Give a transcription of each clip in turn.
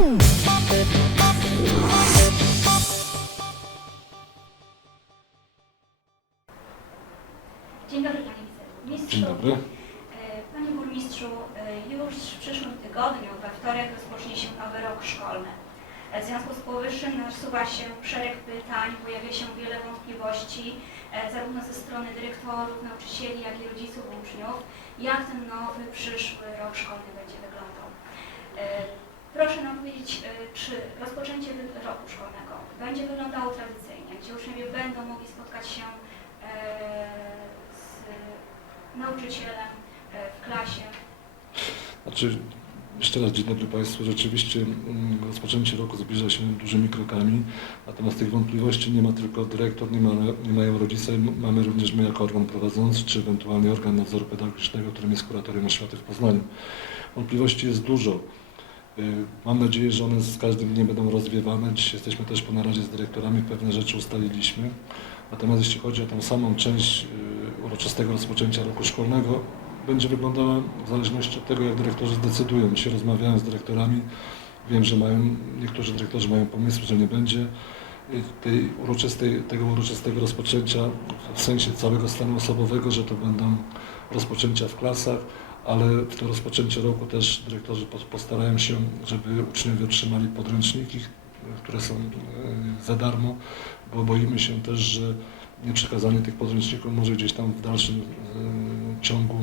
Dzień dobry Panie Wiceburmistrzu. Dzień dobry. E, Panie Burmistrzu, e, już w przyszłym tygodniu, we wtorek rozpocznie się nowy rok szkolny. E, W związku z powyższym nasuwa się szereg pytań, pojawia się wiele wątpliwości, zarówno ze strony dyrektorów, nauczycieli, jak i rodziców uczniów, jak ten nowy, przyszły rok szkolny będzie wyglądał. Proszę nam powiedzieć, czy rozpoczęcie wy- roku szkolnego będzie wyglądało tradycyjnie, gdzie uczniowie będą mogli spotkać się e, z nauczycielem e, w klasie. Znaczy, jeszcze raz dzień dobry Państwu. Rzeczywiście mm, rozpoczęcie roku zbliża się dużymi krokami, natomiast tych wątpliwości nie ma tylko dyrektor, nie, ma, nie mają rodzice, mamy również my jako organ prowadzący, czy ewentualnie organ nadzoru pedagogicznego, którym jest kuratorium oświaty w Poznaniu. Wątpliwości jest dużo. Y, Mam nadzieję, że one z każdym dniem będą rozwiewane. Dziś jesteśmy też po naradzie z dyrektorami, pewne rzeczy ustaliliśmy. Natomiast jeśli chodzi o tą samą część y, uroczystego rozpoczęcia roku szkolnego, będzie wyglądała w zależności od tego, jak dyrektorzy zdecydują. Dzisiaj rozmawiałem z dyrektorami, wiem, że mają, niektórzy dyrektorzy mają pomysł, że nie będzie y, tej uroczystej, tego uroczystego rozpoczęcia w sensie całego stanu osobowego, że to będą rozpoczęcia w klasach, ale w to rozpoczęcie roku też dyrektorzy pos- postarają się, żeby uczniowie otrzymali podręczniki, które są y, za darmo, bo boimy się też, że nieprzekazanie tych podręczników może gdzieś tam w dalszym y, ciągu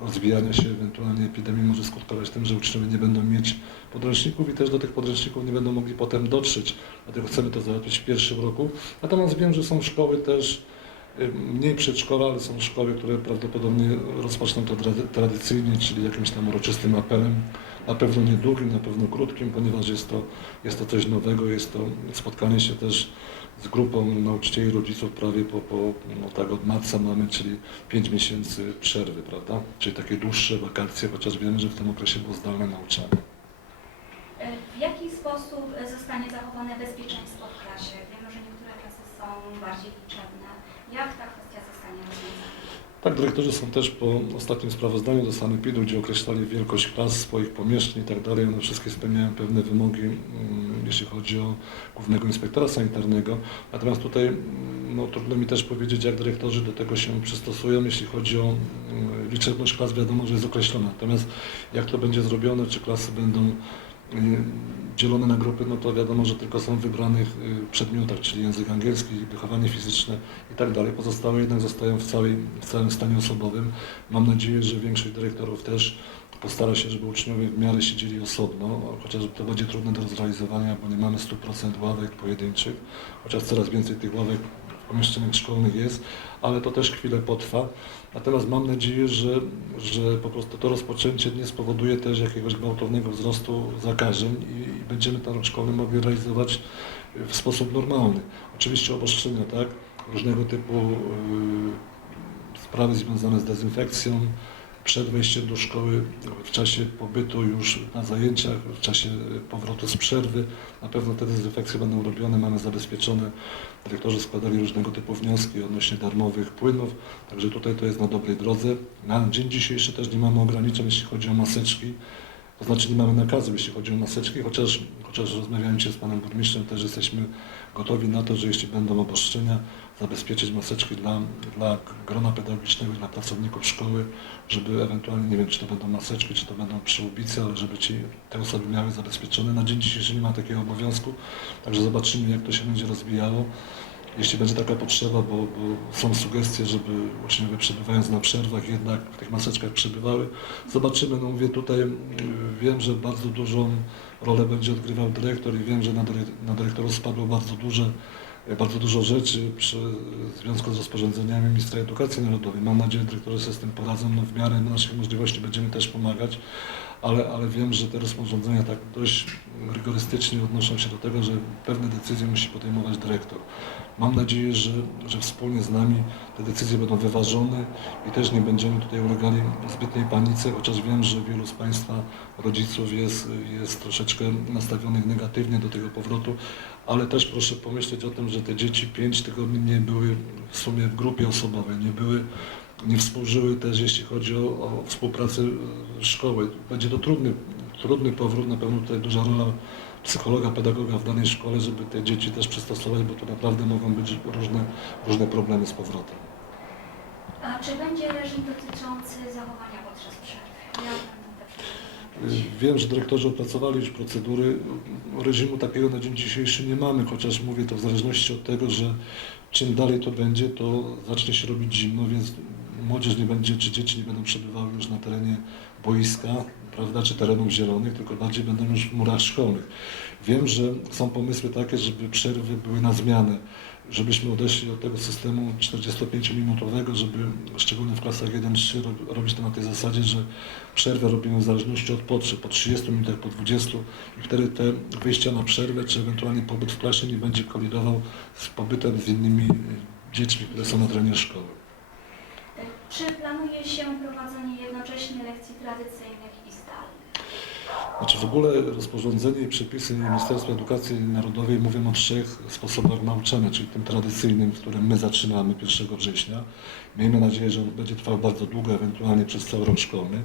rozwijania się ewentualnie epidemii może skutkować tym, że uczniowie nie będą mieć podręczników i też do tych podręczników nie będą mogli potem dotrzeć. Dlatego chcemy to załatwić w pierwszym roku. Natomiast wiem, że są szkoły też mniej przedszkola, ale są szkoły, które prawdopodobnie rozpoczną to trady- tradycyjnie, czyli jakimś tam uroczystym apelem. Na pewno nie długim, na pewno krótkim, ponieważ jest to, jest to coś nowego, jest to spotkanie się też z grupą nauczycieli, rodziców prawie po, po no tak od marca mamy, czyli 5 miesięcy przerwy, prawda? Czyli takie dłuższe wakacje, chociaż wiemy, że w tym okresie było zdalne nauczanie. E, W jaki sposób zostanie zachowane bezpieczeństwo w klasie? Wiemy, że niektóre klasy są bardziej liczebne. Jak ta kwestia zostanie rozwiązana? Tak, dyrektorzy są też po ostatnim sprawozdaniu do sanepidu, gdzie określali wielkość klas, swoich pomieszczeń i tak dalej. One wszystkie spełniają pewne wymogi, mm, jeśli chodzi o głównego inspektora sanitarnego. Natomiast tutaj mm, no, trudno mi też powiedzieć, jak dyrektorzy do tego się przystosują. Jeśli chodzi o mm, liczebność klas, wiadomo, że jest określona. Natomiast jak to będzie zrobione, czy klasy będą dzielone na grupy, no to wiadomo, że tylko są w wybranych y, przedmiotach, czyli język angielski, wychowanie fizyczne i tak dalej. Pozostałe jednak zostają w, całej, w całym stanie osobowym. Mam nadzieję, że większość dyrektorów też postara się, żeby uczniowie w miarę siedzieli osobno, chociaż to będzie trudne do zrealizowania, bo nie mamy 100% ławek pojedynczych, chociaż coraz więcej tych ławek pomieszczeniach szkolnych jest, ale to też chwilę potrwa. Natomiast mam nadzieję, że, że po prostu to rozpoczęcie nie spowoduje też jakiegoś gwałtownego wzrostu zakażeń i, i będziemy ten rok szkolny mogli realizować w sposób normalny. Oczywiście obostrzenia, tak, różnego typu y, sprawy związane z dezynfekcją, przed wejściem do szkoły, w czasie pobytu już na zajęciach, w czasie powrotu z przerwy. Na pewno te dezynfekcje będą robione, mamy zabezpieczone. Dyrektorzy składali różnego typu wnioski odnośnie darmowych płynów, także tutaj to jest na dobrej drodze. Na dzień dzisiejszy też nie mamy ograniczeń, jeśli chodzi o maseczki. To znaczy nie mamy nakazu, jeśli chodzi o maseczki, chociaż, chociaż rozmawiałem się z panem burmistrzem, też jesteśmy gotowi na to, że jeśli będą obostrzenia, zabezpieczyć maseczki dla, dla grona pedagogicznego, dla pracowników szkoły, żeby ewentualnie, nie wiem, czy to będą maseczki, czy to będą przyłbice, ale żeby ci, te osoby miały zabezpieczone. Na dzień dzisiejszy nie ma takiego obowiązku, także zobaczymy, jak to się będzie rozwijało. Jeśli będzie taka potrzeba, bo, bo są sugestie, żeby uczniowie przebywając na przerwach jednak w tych maseczkach przebywały. Zobaczymy, no mówię tutaj, y, wiem, że bardzo dużą rolę będzie odgrywał dyrektor i wiem, że na, dyre- na dyrektorów spadło bardzo duże bardzo dużo rzeczy przy w związku z rozporządzeniami ministra edukacji narodowej. Mam nadzieję, że dyrektorzy sobie z tym poradzą. No, w miarę naszych możliwości będziemy też pomagać, ale, ale wiem, że te rozporządzenia tak dość rygorystycznie odnoszą się do tego, że pewne decyzje musi podejmować dyrektor. Mam nadzieję, że, że wspólnie z nami te decyzje będą wyważone i też nie będziemy tutaj ulegali zbytniej panice, chociaż wiem, że wielu z Państwa rodziców jest, jest troszeczkę nastawionych negatywnie do tego powrotu, ale też proszę pomyśleć o tym, że te dzieci 5 tygodni nie były w sumie w grupie osobowej, nie były, nie współżyły też jeśli chodzi o, o współpracę e, szkoły. Będzie to trudny, trudny powrót, na pewno tutaj duża rola psychologa, pedagoga w danej szkole, żeby te dzieci też przystosować, bo to naprawdę mogą być różne, różne problemy z powrotem. A czy będzie reżim dotyczący zachowania podczas przerwy? Przerwy wyglądać? Wiem, że dyrektorzy opracowali już procedury. Reżimu takiego na dzień dzisiejszy nie mamy, chociaż mówię to w zależności od tego, że czym dalej to będzie, to zacznie się robić zimno, więc młodzież nie będzie, czy dzieci nie będą przebywały już na terenie boiska, prawda, czy terenów zielonych, tylko bardziej będą już w murach szkolnych. Wiem, że są pomysły takie, żeby przerwy były na zmianę, żebyśmy odeszli od tego systemu 45-minutowego, żeby szczególnie w klasach 1-3 rob- robić to na tej zasadzie, że przerwę robimy w zależności od potrzeb, po 30 minutach, po 20 i wtedy te wyjścia na przerwę, czy ewentualnie pobyt w klasie nie będzie kolidował z pobytem z innymi y, dziećmi, które są na terenie szkoły. Czy planuje się prowadzenie jednocześnie lekcji tradycyjnych i zdalnych? Znaczy w ogóle rozporządzenie i przepisy Ministerstwa Edukacji Narodowej mówią o trzech sposobach nauczania, czyli tym tradycyjnym, w którym my zaczynamy 1 września. Miejmy nadzieję, że on będzie trwał bardzo długo, ewentualnie przez cały rok szkolny,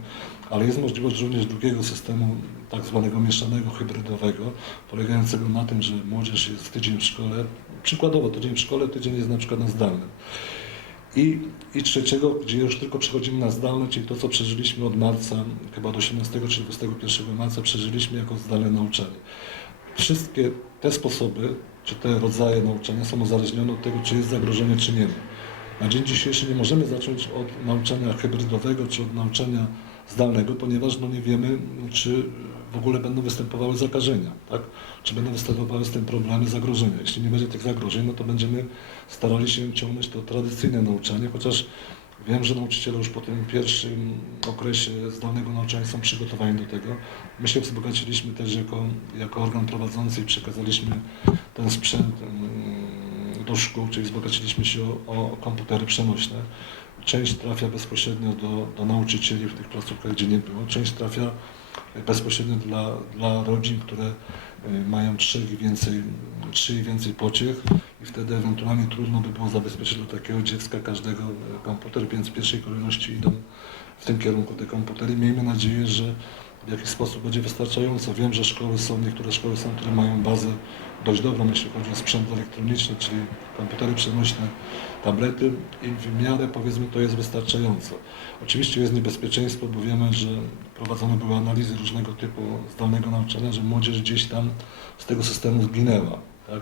ale jest możliwość również drugiego systemu, tak zwanego mieszanego, hybrydowego, polegającego na tym, że młodzież jest tydzień w szkole, przykładowo tydzień w szkole, tydzień jest na przykład na zdalnym. I, I trzeciego, gdzie już tylko przechodzimy na zdalne, czyli to, co przeżyliśmy od marca, chyba do 18 czy 21 marca, przeżyliśmy jako zdalne nauczanie. Wszystkie te sposoby, czy te rodzaje nauczania są uzależnione od tego, czy jest zagrożenie, czy nie. Na dzień dzisiejszy nie możemy zacząć od nauczania hybrydowego, czy od nauczania zdalnego, ponieważ no nie wiemy, czy w ogóle będą występowały zakażenia, tak? czy będą występowały z tym problemy, zagrożenia. Jeśli nie będzie tych zagrożeń, no to będziemy starali się ciągnąć to tradycyjne nauczanie, chociaż wiem, że nauczyciele już po tym pierwszym okresie zdalnego nauczania są przygotowani do tego. My się wzbogaciliśmy też jako, jako organ prowadzący i przekazaliśmy ten sprzęt mm, do szkół, czyli wzbogaciliśmy się o, o komputery przenośne. Część trafia bezpośrednio do, do nauczycieli w tych placówkach, gdzie nie było. Część trafia bezpośrednio dla, dla rodzin, które y, mają trzech i więcej, trzy i więcej pociech i wtedy ewentualnie trudno by było zabezpieczyć dla takiego dziecka każdego y, komputer, więc w pierwszej kolejności idą w tym kierunku te komputery. Miejmy nadzieję, że w jakiś sposób będzie wystarczająco. Wiem, że szkoły są, niektóre szkoły są, które mają bazę dość dobrą, jeśli chodzi o sprzęt elektroniczny, czyli komputery przenośne, tablety i w miarę powiedzmy to jest wystarczająco. Oczywiście jest niebezpieczeństwo, bo wiemy, że prowadzone były analizy różnego typu zdalnego nauczania, że młodzież gdzieś tam z tego systemu zginęła. Tak?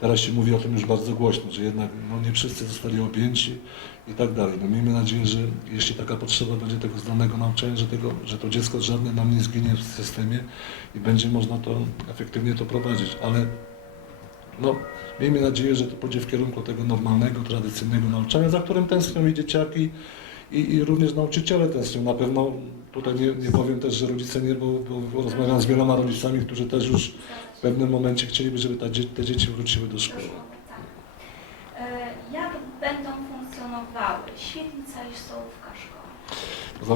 Teraz się mówi o tym już bardzo głośno, że jednak no, nie wszyscy zostali objęci i tak dalej. No, miejmy nadzieję, że jeśli taka potrzeba będzie tego zdalnego nauczania, że, tego, że to dziecko żadne nam nie zginie w systemie i będzie można to efektywnie to prowadzić. Ale no, miejmy nadzieję, że to pójdzie w kierunku tego normalnego, tradycyjnego nauczania, za którym tęsknią i dzieciaki, i, i również nauczyciele tęsknią. Na pewno tutaj nie, nie powiem też, że rodzice nie, bo, bo, rozmawiam z wieloma rodzicami, którzy też już w pewnym momencie chcieliby, żeby te dzieci wróciły do szkoły. Tak. E, Jak będą funkcjonowały świetlica i stołówka szkoły?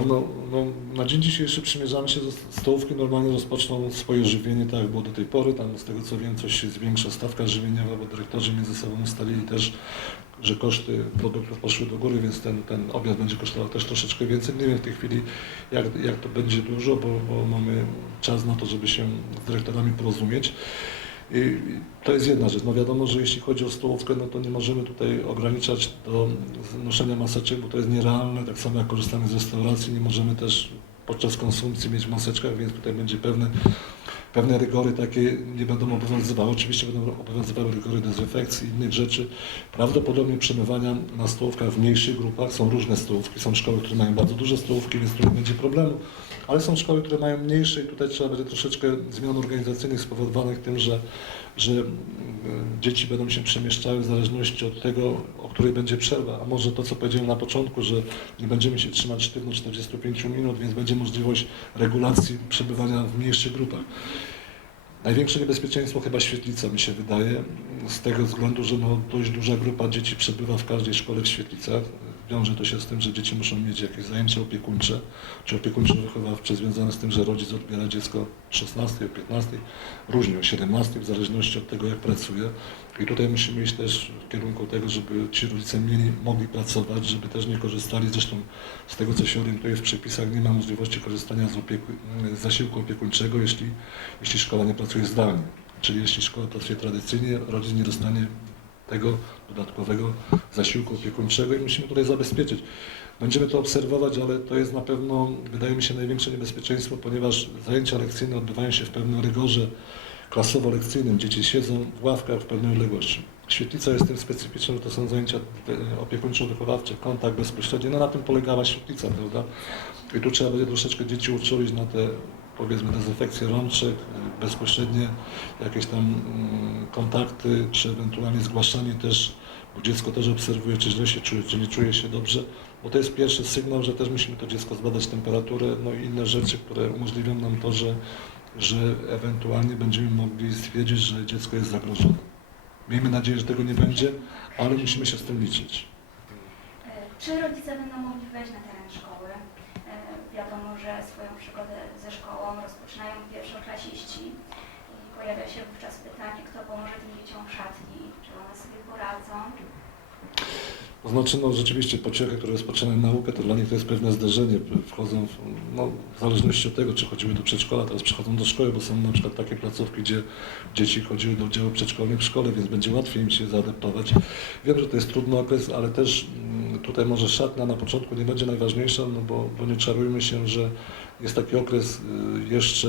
No, no, na dzień dzisiejszy przymierzamy się, że stołówki normalnie rozpoczną swoje żywienie, tak jak było do tej pory. Tam z tego co wiem, coś się zwiększa stawka żywieniowa, bo dyrektorzy między sobą ustalili też, że koszty produktów poszły do góry, więc ten, ten obiad będzie kosztował też troszeczkę więcej. Nie wiem w tej chwili, jak, jak to będzie dużo, bo, bo mamy czas na to, żeby się z dyrektorami porozumieć. To jest jedna rzecz. No wiadomo, że jeśli chodzi o stołówkę, no to nie możemy tutaj ograniczać do noszenia maseczek, bo to jest nierealne. Tak samo jak korzystamy z restauracji, nie możemy też podczas konsumpcji mieć maseczkach, więc tutaj będzie pewne, pewne rygory takie nie będą obowiązywały. Oczywiście będą obowiązywały rygory dezynfekcji i innych rzeczy. Prawdopodobnie przemywania na stołówkach w mniejszych grupach. Są różne stołówki. Są szkoły, które mają bardzo duże stołówki, więc tu nie będzie problemu. Ale są szkoły, które mają mniejsze i tutaj trzeba będzie troszeczkę zmian organizacyjnych spowodowanych tym, że, że mm, dzieci będą się przemieszczały w zależności od tego, o której będzie przerwa. A może to, co powiedziałem na początku, że nie będziemy się trzymać sztywno 45 minut, więc będzie możliwość regulacji przebywania w mniejszych grupach. Największe niebezpieczeństwo chyba świetlica mi się wydaje, z tego względu, że no dość duża grupa dzieci przebywa w każdej szkole w świetlicach. Wiąże to się z tym, że dzieci muszą mieć jakieś zajęcia opiekuńcze, czy opiekuńczo-wychowawcze związane z tym, że rodzic odbiera dziecko o 16, o 15, różnie o 17, w zależności od tego, jak pracuje. I tutaj musimy iść też w kierunku tego, żeby ci rodzice mieli, mogli pracować, żeby też nie korzystali, zresztą z tego, co się orientuję w przepisach, nie ma możliwości korzystania z, opieku, z zasiłku opiekuńczego, jeśli, jeśli szkoła nie pracuje zdalnie. Czyli jeśli szkoła pracuje tradycyjnie, rodzic nie dostanie tego dodatkowego zasiłku opiekuńczego i musimy tutaj zabezpieczyć. Będziemy to obserwować, ale to jest na pewno, wydaje mi się, największe niebezpieczeństwo, ponieważ zajęcia lekcyjne odbywają się w pewnym rygorze klasowo-lekcyjnym. Dzieci siedzą w ławkach w pewnej odległości. Świetlica jest tym specyficzna, to są zajęcia opiekuńczo-wychowawcze, kontakt bezpośredni. No na tym polegała świetlica, prawda? I tu trzeba będzie troszeczkę dzieci uczulić na te powiedzmy dezynfekcję rączek, bezpośrednie jakieś tam mm, kontakty, czy ewentualnie zgłaszanie też, bo dziecko też obserwuje, czy źle się czuje, czy nie czuje się dobrze, bo to jest pierwszy sygnał, że też musimy to dziecko zbadać temperaturę, no i inne rzeczy, które umożliwią nam to, że, że ewentualnie będziemy mogli stwierdzić, że dziecko jest zagrożone. Miejmy nadzieję, że tego nie będzie, ale musimy się z tym liczyć. E, Czy rodzice będą mogli wejść na teren szkoły? Wiadomo, że swoją przygodę ze szkołą rozpoczynają pierwszoklasiści i pojawia się wówczas pytanie, kto pomoże tym dzieciom w szatni, czy one sobie poradzą. To znaczy, no rzeczywiście pociechy, które rozpoczynają naukę, to dla nich to jest pewne zderzenie. Wchodzą, w, no, w zależności od tego, czy chodziły do przedszkola, teraz przychodzą do szkoły, bo są na przykład takie placówki, gdzie dzieci chodziły do oddziału przedszkolnych w szkole, więc będzie łatwiej im się zaadaptować. Wiem, że to jest trudny okres, ale też tutaj może szatnia na początku nie będzie najważniejsza, no bo, bo nie czarujmy się, że jest taki okres y, jeszcze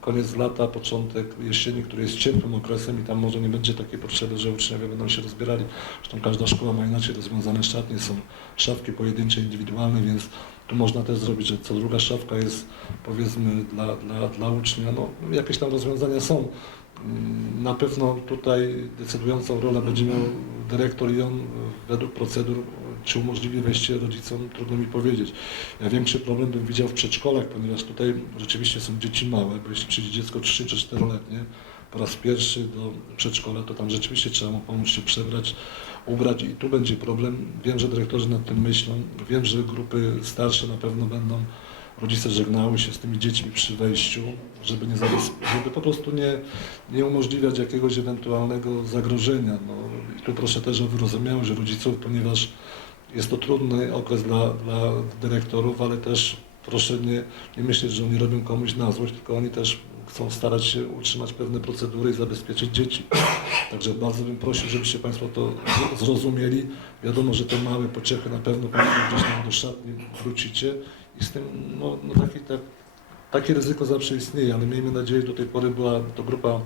koniec lata, początek jesieni, który jest ciepłym okresem i tam może nie będzie takiej potrzeby, że uczniowie będą się rozbierali. Zresztą każda szkoła ma inaczej rozwiązane szatnie, są szafki pojedyncze, indywidualne, więc tu można też zrobić, że co druga szafka jest powiedzmy dla, dla, dla ucznia. No, jakieś tam rozwiązania są. Mm, Na pewno tutaj decydującą rolę będzie miał dyrektor i on y, według procedur, czy umożliwi wejście rodzicom, trudno mi powiedzieć. Ja większy problem bym widział w przedszkolach, ponieważ tutaj rzeczywiście są dzieci małe, bo jeśli przyjdzie dziecko 3 czy 4-letnie po raz pierwszy do przedszkola, to tam rzeczywiście trzeba mu pomóc się przebrać, ubrać i tu będzie problem. Wiem, że dyrektorzy nad tym myślą, wiem, że grupy starsze na pewno będą rodzice żegnały się z tymi dziećmi przy wejściu, żeby, nie żeby po prostu nie, nie umożliwiać jakiegoś ewentualnego zagrożenia. No, I tu proszę też o wyrozumiałość rodziców, ponieważ jest to trudny okres dla, dla dyrektorów, ale też proszę nie, nie myśleć, że oni robią komuś na złość, tylko oni też chcą starać się utrzymać pewne procedury i zabezpieczyć dzieci. Także bardzo bym prosił, żebyście Państwo to zrozumieli. Wiadomo, że te małe pociechy na pewno Państwo gdzieś tam do szatni wrócicie i z tym no, no taki, tak, takie ryzyko zawsze istnieje, ale miejmy nadzieję, że do tej pory była to grupa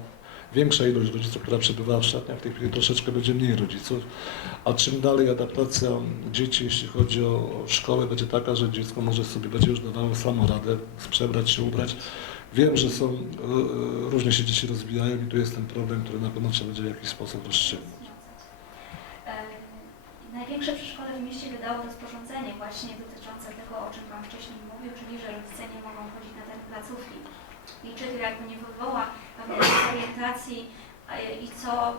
większa ilość rodziców, która przebywała w szatniach, w tej chwili troszeczkę będzie mniej rodziców. A czym dalej adaptacja dzieci, jeśli chodzi o o szkołę, będzie taka, że dziecko może sobie będzie już dawało samo radę przebrać się, ubrać. Wiem, że są, e, e, różnie się dzieci rozwijają i tu jest ten problem, który na pewno trzeba będzie w jakiś sposób rozstrzygać. E, Największe przedszkole w mieście wydało rozporządzenie właśnie dotyczące tego, o czym Pan wcześniej mówił, czyli że rodzice nie mogą chodzić na te placówki. I czy to jakby nie wywoła pewnej dezorientacji e, i co e,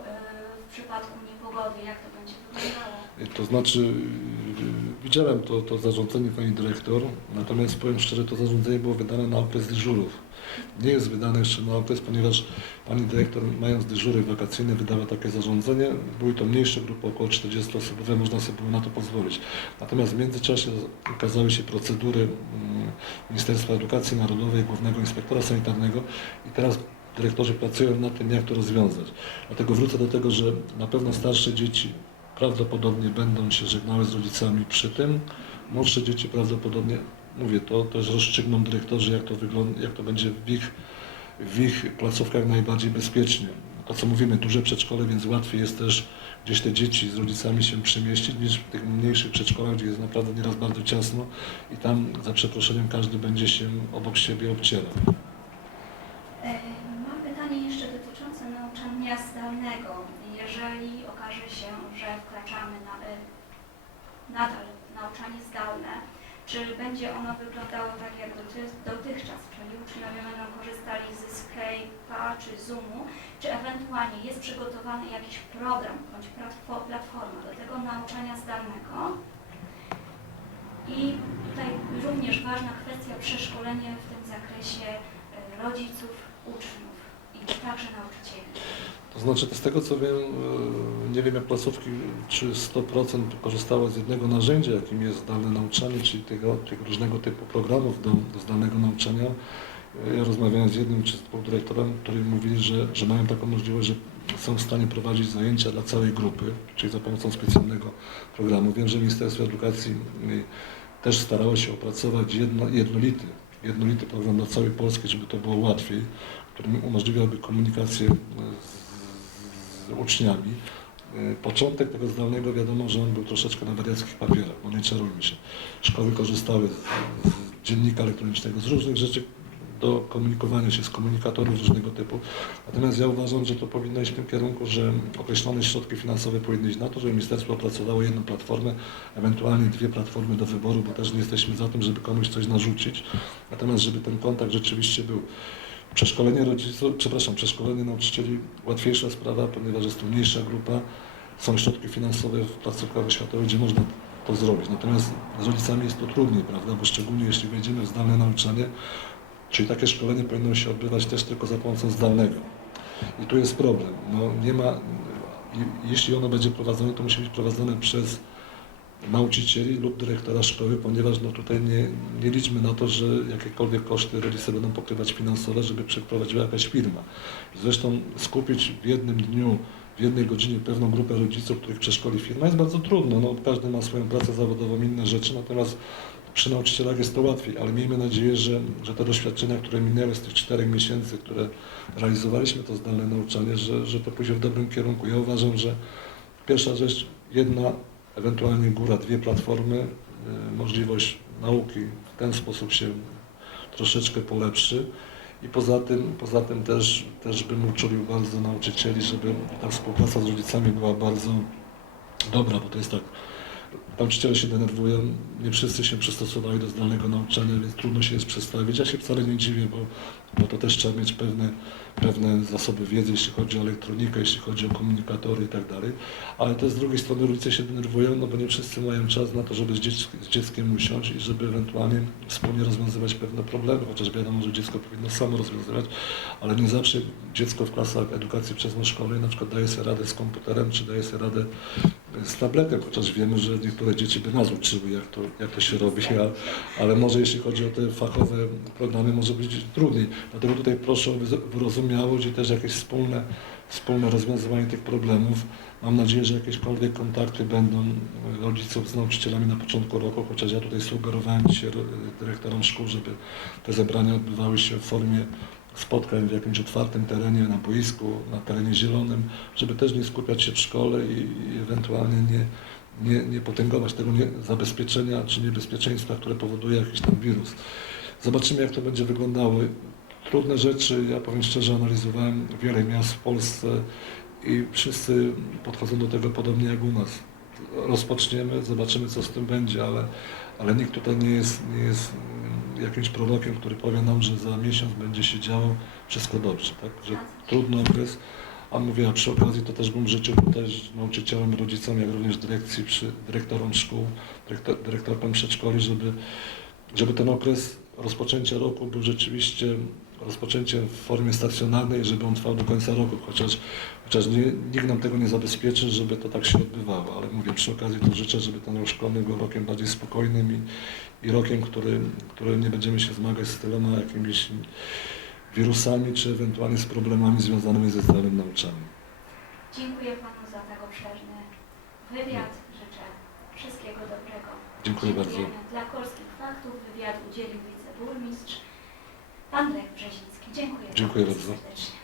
w przypadku niepogody, jak to będzie wyglądało? To znaczy, yy, widziałem to, to zarządzenie Pani Dyrektor, natomiast powiem szczerze, to zarządzenie było wydane na okres dyżurów. Nie jest wydane jeszcze na okres, ponieważ Pani Dyrektor, mając dyżury wakacyjne, wydała takie zarządzenie. Były to mniejsze grupy, około 40 osobowe, można sobie było na to pozwolić. Natomiast w międzyczasie ukazały się procedury mm, Ministerstwa Edukacji Narodowej, Głównego Inspektora Sanitarnego i teraz dyrektorzy pracują nad tym, jak to rozwiązać. Dlatego wrócę do tego, że na pewno starsze dzieci prawdopodobnie będą się żegnały z rodzicami przy tym. Młodsze dzieci prawdopodobnie, mówię, to też rozstrzygną dyrektorzy, jak to wygląda, jak to będzie w ich, w ich placówkach najbardziej bezpiecznie. To co mówimy, duże przedszkole, więc łatwiej jest też gdzieś te dzieci z rodzicami się przemieścić niż w tych mniejszych przedszkolach, gdzie jest naprawdę nieraz bardzo ciasno i tam za przeproszeniem każdy będzie się obok siebie obcierał. E, Mam pytanie jeszcze dotyczące nauczania zdalnego. Jeżeli okaże się, że wkraczamy na, e, nadal nauczanie zdalne, czy będzie ono wyglądało tak jak doty- dotychczas, czyli uczniowie będą korzystali ze Skype'a czy Zoomu, czy ewentualnie jest przygotowany jakiś program bądź platfo- platforma do tego nauczania zdalnego, I tutaj również ważna kwestia przeszkolenie w tym zakresie e, rodziców, uczniów i także nauczycieli. To znaczy, z tego co wiem, e, nie wiem jak placówki, czy 100% korzystały z jednego narzędzia, jakim jest zdalne nauczanie, czyli tego, tego różnego typu programów do, do zdalnego nauczania. E, Ja rozmawiałem z jednym czy z dyrektorem, który mówili, że, że mają taką możliwość, że są w stanie prowadzić zajęcia dla całej grupy, czyli za pomocą specjalnego programu. Wiem, że Ministerstwo Edukacji y, też starało się opracować jedno, jednolity, jednolity program dla całej Polski, żeby to było łatwiej, który umożliwiałby komunikację y, z, uczniami. Y, Początek tego zdalnego wiadomo, że on był troszeczkę na wariackich papierach, bo nie czarujmy się. Szkoły korzystały z, z dziennika elektronicznego, z różnych rzeczy do komunikowania się, z komunikatorów różnego typu. Natomiast ja uważam, że to powinno iść w tym kierunku, że określone środki finansowe powinny iść na to, żeby ministerstwo opracowało jedną platformę, ewentualnie dwie platformy do wyboru, bo też nie jesteśmy za tym, żeby komuś coś narzucić. Natomiast żeby ten kontakt rzeczywiście był. Przeszkolenie rodziców, przepraszam, przeszkolenie nauczycieli łatwiejsza sprawa, ponieważ jest to mniejsza grupa, są środki finansowe w placówkach oświatowych, gdzie można to zrobić. Natomiast z rodzicami jest to trudniej, prawda, bo szczególnie jeśli wejdziemy w zdalne nauczanie, czyli takie szkolenie powinno się odbywać też tylko za pomocą zdalnego. I tu jest problem. No, nie ma, jeśli ono będzie prowadzone, to musi być prowadzone przez nauczycieli lub dyrektora szkoły, ponieważ no tutaj nie, nie liczmy na to, że jakiekolwiek koszty rodzice będą pokrywać finansowe, żeby przeprowadziła jakaś firma. Zresztą skupić w jednym dniu, w jednej godzinie pewną grupę rodziców, których przeszkoli firma jest bardzo trudno. No, każdy ma swoją pracę zawodową, inne rzeczy, natomiast przy nauczycielach jest to łatwiej, ale miejmy nadzieję, że, że te doświadczenia, które minęły z tych czterech miesięcy, które realizowaliśmy to zdalne nauczanie, że, że to pójdzie w dobrym kierunku. Ja uważam, że pierwsza rzecz, jedna, ewentualnie góra, dwie platformy, y, możliwość nauki w ten sposób się troszeczkę polepszy. I poza tym, poza tym też, też bym uczulił bardzo nauczycieli, żeby ta współpraca z rodzicami była bardzo dobra, bo to jest tak, nauczyciele się denerwują, nie wszyscy się przystosowali do zdalnego nauczania, więc trudno się jest przestawić. Ja się wcale nie dziwię, bo, bo to też trzeba mieć pewne, pewne zasoby wiedzy, jeśli chodzi o elektronikę, jeśli chodzi o komunikatory i tak dalej. Ale też z drugiej strony rodzice się denerwują, no bo nie wszyscy mają czas na to, żeby z, dziec z dzieckiem usiąść i żeby ewentualnie wspólnie rozwiązywać pewne problemy, chociaż wiadomo, że dziecko powinno samo rozwiązywać, ale nie zawsze dziecko w klasach edukacji wczesnoszkolnej na przykład daje sobie radę z komputerem, czy daje sobie radę z tabletem, chociaż wiemy, że niektóre dzieci by nas uczyły, jak to, jak to się robi, a, ale może jeśli chodzi o te fachowe programy, może być trudniej. Dlatego tutaj proszę o wyrozumiałość i też jakieś wspólne, wspólne rozwiązywanie tych problemów. Mam nadzieję, że jakiekolwiek kontakty będą rodziców z nauczycielami na początku roku, chociaż ja tutaj sugerowałem dzisiaj ro- dyrektorom szkół, żeby te zebrania odbywały się w formie spotkań w jakimś otwartym terenie, na boisku, na terenie zielonym, żeby też nie skupiać się w szkole i, i ewentualnie nie, nie, nie potęgować tego nie, zabezpieczenia czy niebezpieczeństwa, które powoduje jakiś tam wirus. Zobaczymy, jak to będzie wyglądało. Trudne rzeczy, ja powiem szczerze, analizowałem wiele miast w Polsce i wszyscy podchodzą do tego podobnie jak u nas. Rozpoczniemy, zobaczymy, co z tym będzie, ale, ale nikt tutaj nie jest, nie jest jakimś prorokiem, który powie nam, że za miesiąc będzie się działo wszystko dobrze, tak? Że trudny okres, a mówię, a przy okazji to też bym życzył też nauczycielom, rodzicom, jak również dyrekcji, przy, dyrektorom szkół, dyrektor, dyrektorkom przedszkoli, żeby, żeby ten okres rozpoczęcia roku był rzeczywiście rozpoczęciem w formie stacjonarnej, żeby on trwał do końca roku, chociaż, chociaż nie, nikt nam tego nie zabezpieczy, żeby to tak się odbywało, ale mówię, przy okazji to życzę, żeby ten rok szkolny był rokiem bardziej spokojnym i, i rokiem, który, który nie będziemy się zmagać z tyloma jakimiś wirusami, czy ewentualnie z problemami związanymi ze zdalnym nauczaniem. Dziękuję Panu za tak obszerny wywiad. Życzę wszystkiego dobrego. Dziękuję bardzo. Dziękujemy. Dla Polskich Faktów wywiad udzielił wiceburmistrz Andrzej Brzeziński. Dziękuję, Dziękuję bardzo. bardzo. serdecznie.